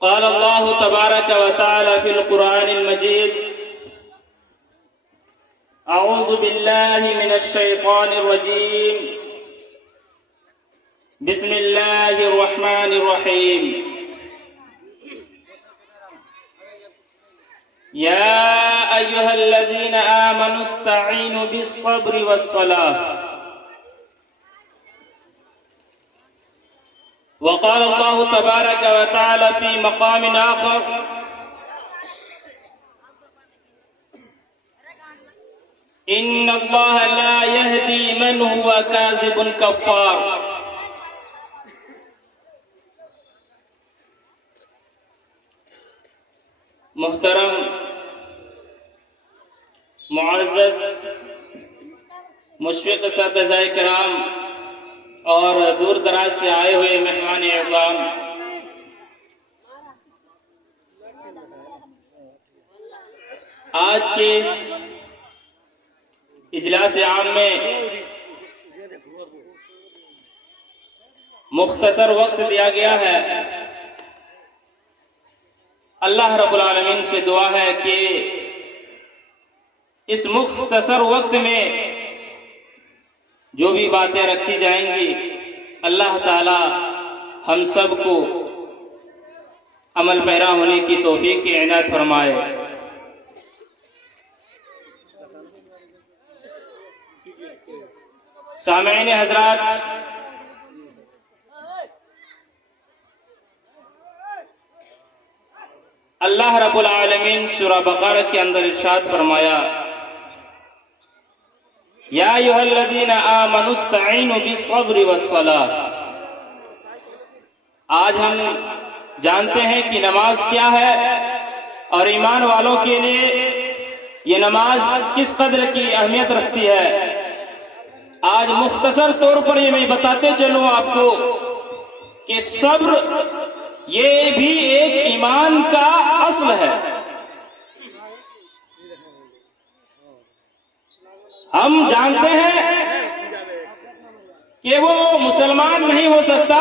قال الله تبارك وتعالى في القرآن المجيد: أعوذ بالله من الشيطان الرجيم، بسم الله الرحمن الرحيم. يا أيها الذين آمنوا استعينوا بالصبر والصلاة. وقال الله تبارك وتعالى في مقام آخر: إن الله لا يهدي من هو كاذب كفار. محترم معزز مشفق اساتذہ کرام اور دور دراز سے آئے ہوئے مہمان اعظام، آج کے اس اجلاس عام میں مختصر وقت دیا گیا ہے. اللہ رب العالمین سے دعا ہے کہ اس مختصر وقت میں جو بھی باتیں رکھی جائیں گی اللہ تعالی ہم سب کو عمل پیرا ہونے کی توفیق کی عنایت فرمائے. سامعین حضرات، اللہ رب العالمین سورہ بقرہ کے اندر ارشاد فرمایا: یا ایھا الذین آمنوا استعینوا بالصبر والصلاة. آج ہم جانتے ہیں کہ نماز کیا ہے اور ایمان والوں کے لیے یہ نماز کس قدر کی اہمیت رکھتی ہے. آج مختصر طور پر یہ میں بتاتے چلوں آپ کو کہ صبر یہ بھی ایک ایمان کا اصل ہے. ہم جانتے ہیں کہ وہ مسلمان نہیں ہو سکتا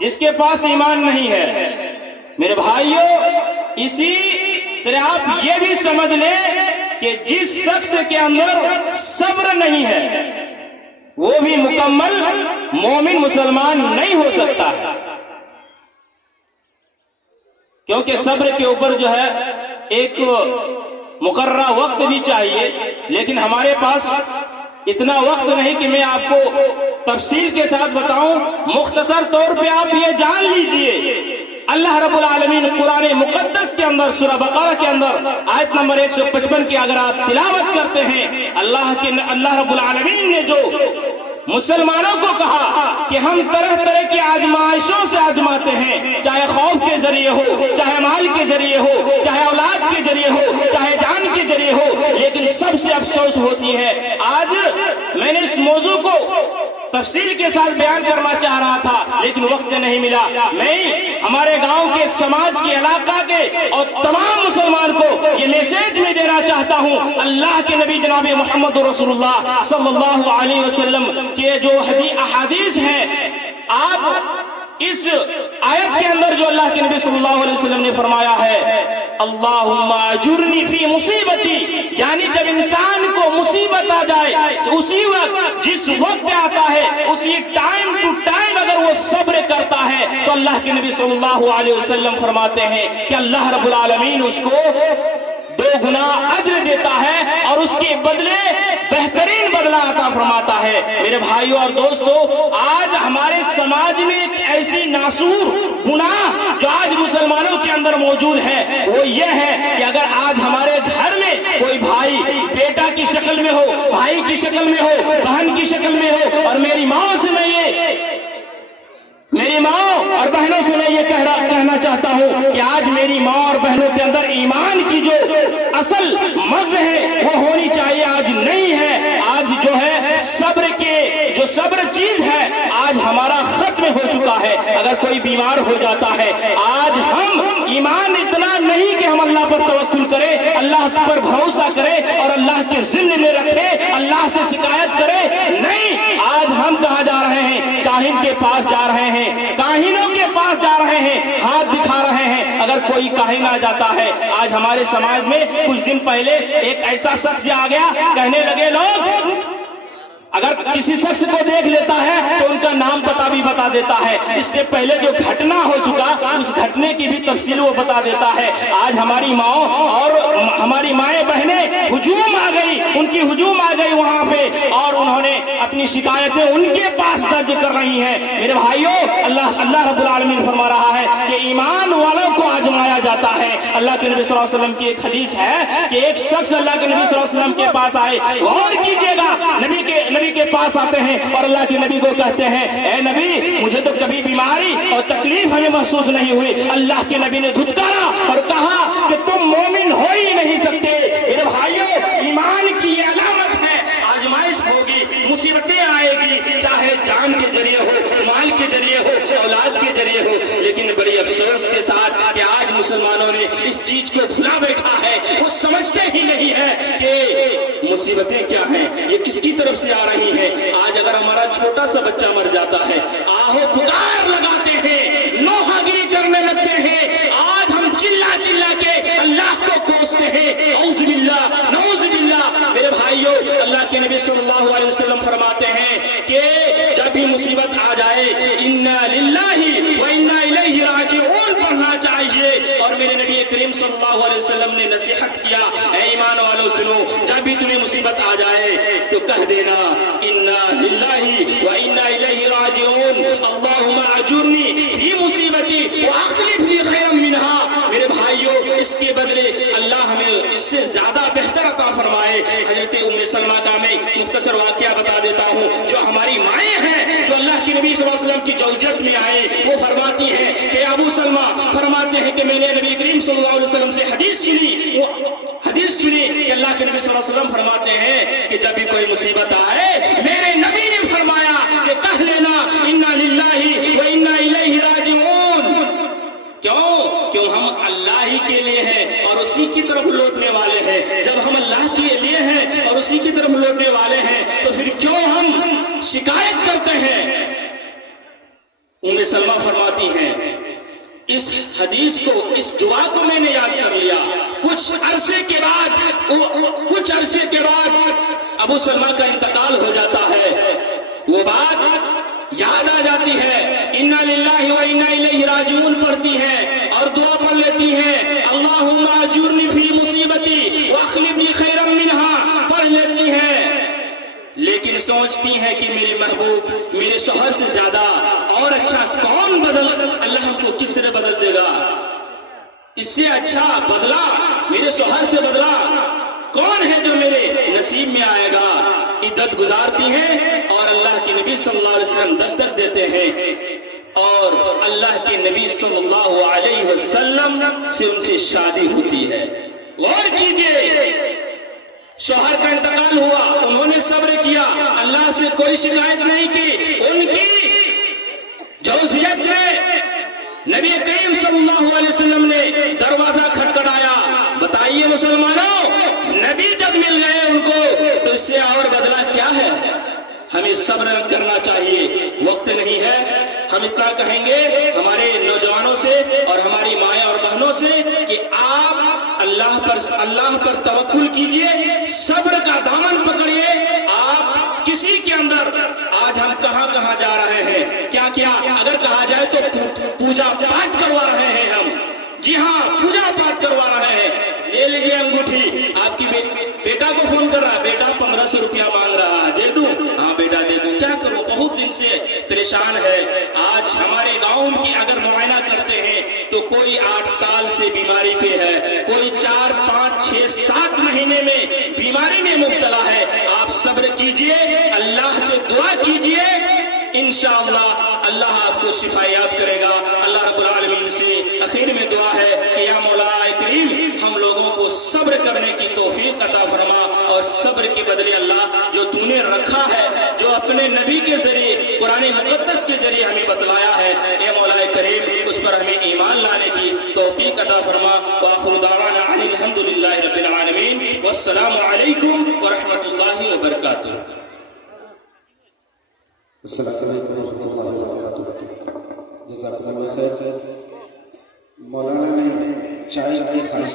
جس کے پاس ایمان نہیں ہے. میرے بھائیوں، اسی طرح آپ یہ بھی سمجھ لیں کہ جس شخص کے اندر صبر نہیں ہے وہ بھی مکمل مومن مسلمان نہیں ہو سکتا، کیونکہ صبر کے اوپر جو ہے ایک مقررہ وقت بھی چاہیے، لیکن ہمارے پاس اتنا وقت نہیں کہ میں آپ کو تفصیل کے ساتھ بتاؤں. مختصر طور پہ آپ یہ جان لیجئے، اللہ رب العالمین قرآن مقدس کے اندر سورہ بقرہ کے اندر آیت نمبر 155 کی اگر آپ تلاوت کرتے ہیں، اللہ رب العالمین نے جو مسلمانوں کو کہا کہ ہم طرح طرح کی آزمائشوں سے آزماتے ہیں، چاہے خوف کے ذریعے ہو، چاہے مال کے ذریعے ہو، چاہے اولاد کے ذریعے ہو، چاہے جان کے ذریعے ہو، لیکن سب سے افسوس ہوتی ہے. آج میں نے اس موضوع کو تفصیل کے ساتھ بیان کرنا چاہ رہا تھا لیکن وقت نہیں ملا. میں ہمارے گاؤں کے، سماج کے، علاقہ کے اور تمام مسلمان کو یہ میسیج میں دینا چاہتا ہوں. اللہ کے نبی جناب محمد رسول اللہ صلی اللہ علیہ وسلم کے جو احادیث ہیں، آپ اس آیت کے اندر جو اللہ کے نبی صلی اللہ علیہ وسلم نے فرمایا ہے: اللہم اجرنی فی مصیبتی، یعنی جب انسان کو مصیبت آ جائے اسی وقت، جس وقت آتا ہے اسی ٹائم ٹو ٹائم اگر وہ صبر کرتا ہے تو اللہ کے نبی صلی اللہ علیہ وسلم فرماتے ہیں کہ اللہ رب العالمین اس کو 2 گنا اجر دیتا ہے اور اس کے بدلے بہترین بدلہ عطا فرماتا ہے. میرے بھائیوں اور دوستو، آج ہمارے سماج میں ایک ایسی ناسور گناہ جو آج مسلمانوں کے اندر موجود ہے وہ یہ ہے کہ اگر آج ہمارے گھر میں کوئی بھائی بیٹا کی شکل میں ہو، بھائی کی شکل میں ہو، بہن کی شکل میں ہو، اور میری ماں اور بہنوں سے میں یہ کہنا چاہتا ہوں کہ آج میری ماں اور بہنوں کے اندر ایمان کی جو اصل مغز ہے وہ ہونی چاہیے، آج نہیں ہے. آج جو ہے صبر چیز ہے آج ہمارا ختم ہو چکا ہے. اگر کوئی بیمار ہو جاتا ہے، آج ہم ایمان اتنا نہیں کہ ہم اللہ پر توکل کریں، اللہ پر بھروسہ کریں اور اللہ کے ذمہ میں رکھیں، اللہ سے شکایت کریں. نہیں، آج ہم کہاں جا رہے ہیں؟ کاہن کے پاس جا رہے ہیں، کاہنوں کے پاس جا رہے ہیں، ہاتھ دکھا رہے ہیں कोई कहना जाता है। आज हमारे समाज में कुछ दिन पहले एक ऐसा शख्स आ गया, कहने लगे लोग अगर किसी शख्स को देख लेता है तो उनका नाम पता भी बता देता है। इससे पहले जो घटना हो चुका उस घटने की भी तफसील वो बता देता है। आज हमारी माओ और हमारी माएँ बहनें हुजूम आ गई, उनकी हुजूम आ गई वहां पे, और उन्होंने अपनी शिकायतें उनके पास दर्ज कर रही हैं। मेरे भाइयों, अल्लाह रब्बुल आलमीन फरमा रहा है कि ईमान वालों को आजमाया जाता है। अल्लाह के नबी सल्लल्लाहु अलैहि वसल्लम की एक हदीस है कि एक शख्स अल्लाह के नबी सल्लल्लाहु अलैहि वसल्लम के पास आए, गौर कीजिएगा, नबी के पास आते हैं और अल्लाह के नबी को कहते हैं, ए नबी, मुझे तो कभी बीमारी और तकलीफ हमें महसूस नहीं हुई। अल्लाह के नबी ने धुतकारा और कहा कि तुम मोमिन हो ही नहीं सकते। मेरे भाइयों, ईमान की ये अलामत है। आजमाइश होगी, मुसीबतें आएगी, चाहे जान के जरिए हो, माल के जरिए हो, औलाद के जरिए हो। लेकिन बड़ी अफसोस के साथ कि आज मुसलमानों ने इस चीज को भुला बैठा है। वो समझते ही नहीं है कि मुसीबतें क्या हैं, ये किसकी तरफ से आ रही हैं। आज अगर हमारा छोटा सा बच्चा मर जाता है, आहो पुकार लगाते हैं, नौहागिरी करने लगते हैं। आज हम चिल्ला चिल्ला के अल्लाह को कोसते हैं, औज़ बिल्लाह, नऊज़ बिल्लाह। मेरे भाइयों, अल्लाह के नबी सल्लल्लाहु अलैहि वसल्लम फरमाते हैं कि जब भी मुसीबत आ जाए, इन्ना लिल्लाहि व इन्ना इलैहि राजिऊन पढ़ना चाहिए। और मेरे नबी करीम सल्लल्लाहु अलैहि वसल्लम ने नसीहत किया, ऐ ईमान वालों सुनो, जब भी तुम्हें मुसीबत आ जाए तो कह देना, इन्ना लिल्लाहि व इन्ना इलैहि राजिऊन, अल्लाहुम्मा अजुरनी फी मुसीबती व अखलिफ ली खैरम मिनहा। मेरे भाइयों, इसके बदले अल्लाह हमें इससे ज्यादा बेहतर अता फरमाए। हजरत उम्मे सलमा का मैं मुख्तसर वाकया बता देता हूँ। जो हमारी माएँ हैं, जो अल्लाह के नबी सल्लल्लाहु अलैहि वसल्लम की ज़ौजियत में आए, वो फरमाती हैं कि अबू सलमा फरमाते हैं कि मैंने नबी करीम सल्लल्लाहु अलैहि वसल्लम से हदीस सुनी। वो हदीस सुनी कि अल्लाह के नबी सल्लल्लाहु अलैहि वसल्लम फरमाते हैं कि जब भी कोई मुसीबत आए, मेरे नबी ने फरमाया कि कह लेना, इन्ना लिल्लाहि व इन्ना इलैहि राजिऊन। क्यों हम अल्लाह ही के लिए हैं और उसी की तरफ लौटने वाले हैं। जब हम अल्लाह के लिए हैं और उसी की तरफ लौटने वाले हैं, तो फिर क्यों हम शिकायत करते हैं। उम्मे सलमा फरमाती हैं, इस हदीस को, इस दुआ को मैंने याद कर लिया। कुछ अरसे के बाद अबू सलमा का इंतकाल हो जाता है। वो बात याद आ जाती है, इन्ना लिल्लाहि व इन्ना इलैहि राजिऊन पढ़ती है और दुआ पढ़ लेती है, अल्लाहुम्मा अजुरनी फी मुसीबती व अखलिफ ली खैरम मिनहा पढ़ लेती है। लेकिन सोचती है कि मेरे महबूब, मेरे शौहर से ज्यादा और अच्छा कौन अल्लाह हमको किस तरह बदल देगा। इससे अच्छा बदला, मेरे शौहर से बदला कौन है जो मेरे नसीब में आएगा। इद्दत गुजारती हैं और अल्लाह के नबी सल्लल्लाहु अलैहि वसल्लम दस्तक देते हैं और अल्लाह के नबी सल्लल्लाहु अलैहि वसल्लम से उनसे शादी होती है। गौर कीजिए, शौहर का इंतकाल हुआ, उन्होंने सब्र किया, अल्लाह से कोई शिकायत नहीं की। उनकी जौजियत में नबी करीम सल्लल्लाहु अलैहि वसल्लम ने दरवाजा खटखटाया। बताइए मुसलमानों, नबी जब मिल गए उनको, तो इससे और बदला क्या है। हमें सब्र करना चाहिए, वक्त नहीं है। हम इतना कहेंगे हमारे नौजवानों से और हमारी माएँ और बहनों से कि आप अल्लाह पर तवक्कुल कीजिए, सब्र का दामन पकड़िए। आप किसी के अंदर, आज हम कहां जा रहे हैं, क्या क्या अगर कहा जाए तो पूजा पाठ करवा रहे हैं हम। जी हाँ, पूजा पाठ करवा रहे हैं। ले लीजिए अंगूठी, आपकी बेटा को फोन कर रहा है, बेटा 1500 रुपया मांग रहा है, दे दूं? हाँ बेटा दे दूं। क्या करूं, बहुत दिन से परेशान है। आज हमारे गांव की अगर मुआयना करते हैं तो कोई 8 साल से बीमारी पे है, कोई 4, 5, 6, 7 महीने में बीमारी में मुब्तला है। आप सब्र कीजिए, अल्लाह से दुआ कीजिए, इंशाअल्लाह अल्लाह आपको शिफायाब करेगा। अल्लाह रब्बुल आलमीन से आखिर में दुआ है कि या मौला करीम, हम लोगों को सब्र करने की तौफीक अता फरमा और सब्र के बदले अल्लाह जो तूने रखा है, जो अपने नबी के जरिए, कुरान मुकद्दस के जरिए हमें बतलाया है, ए मौला करीम, उस पर हमें ईमान लाने की तौफीक अता फरमा। व आखिरु दावाना अनिल हम्दुलिल्लाहि रब्बिल आलमीन, वस्सलामु अलैकुम व रहमतुल्लाहि व बरकातुहू। अस्सलामु अलैकुम व रहमतुल्लाहि व बरकातुहू। जज़ाकुमुल्लाह खैर। मौलाना ने چائے کی خواہش